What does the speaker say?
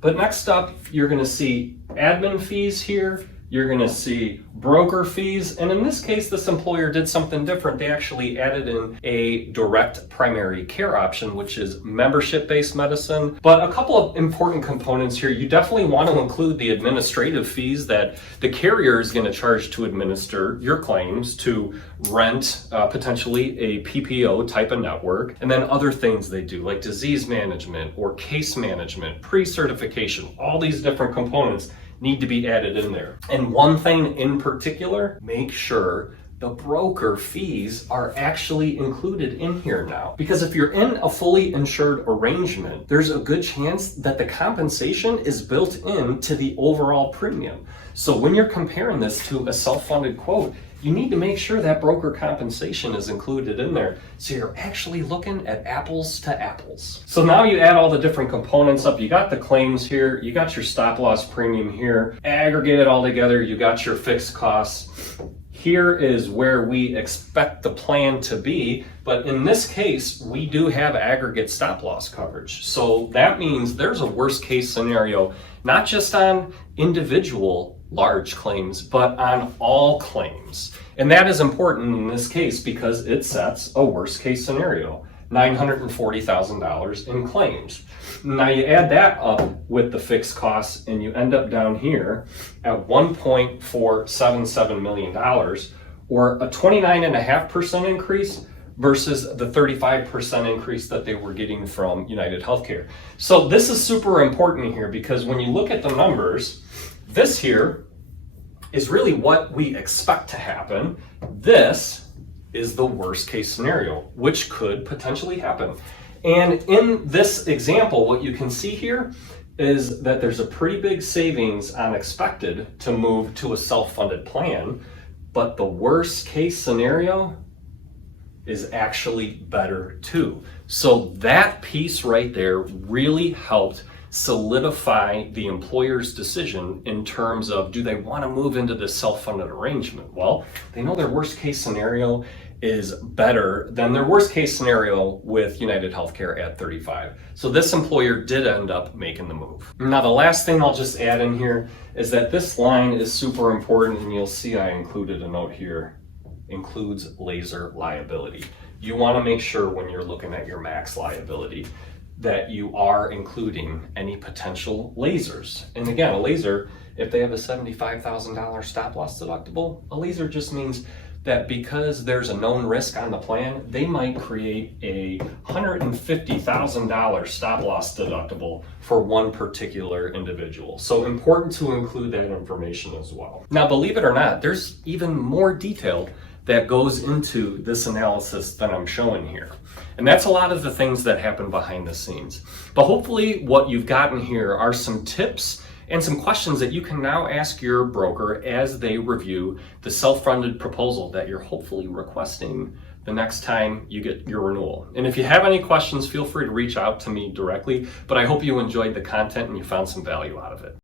But next up, you're going to see admin fees here. You're going to see broker fees. And in this case, this employer did something different. They actually added in a direct primary care option, which is membership-based medicine. But a couple of important components here. You definitely want to include the administrative fees that the carrier is going to charge to administer your claims, to rent potentially a PPO type of network, and then other things they do like disease management or case management, pre-certification, all these different components need to be added in there. And one thing in particular, make sure the broker fees are actually included in here now. Because if you're in a fully insured arrangement, there's a good chance that the compensation is built into the overall premium. So when you're comparing this to a self-funded quote, you need to make sure that broker compensation is included in there. So you're actually looking at apples to apples. So now you add all the different components up. You got the claims here, you got your stop loss premium here, aggregate it all together, you got your fixed costs. Here is where we expect the plan to be, but in this case, we do have aggregate stop loss coverage. So that means there's a worst case scenario, not just on individual large claims, but on all claims. And that is important in this case because it sets a worst case scenario, $940,000 in claims. Now you add that up with the fixed costs and you end up down here at $1.477 million, or a 29.5% increase versus the 35% increase that they were getting from United Healthcare. So this is super important here because when you look at the numbers, this here is really what we expect to happen. This is the worst case scenario, which could potentially happen. And in this example, what you can see here is that there's a pretty big savings on expected to move to a self-funded plan, but the worst case scenario is actually better too. So that piece right there really helped solidify the employer's decision in terms of, do they want to move into this self-funded arrangement? Well, they know their worst case scenario is better than their worst case scenario with United Healthcare at 35. So this employer did end up making the move. Now, the last thing I'll just add in here is that this line is super important, and you'll see I included a note here, includes laser liability. You want to make sure when you're looking at your max liability that you are including any potential lasers. And again, a laser, if they have a $75,000 stop loss deductible, a laser just means that because there's a known risk on the plan, they might create a $150,000 stop loss deductible for one particular individual. So important to include that information as well. Now, believe it or not, there's even more detail that goes into this analysis that I'm showing here. And that's a lot of the things that happen behind the scenes. But hopefully what you've gotten here are some tips and some questions that you can now ask your broker as they review the self-funded proposal that you're hopefully requesting the next time you get your renewal. And if you have any questions, feel free to reach out to me directly, but I hope you enjoyed the content and you found some value out of it.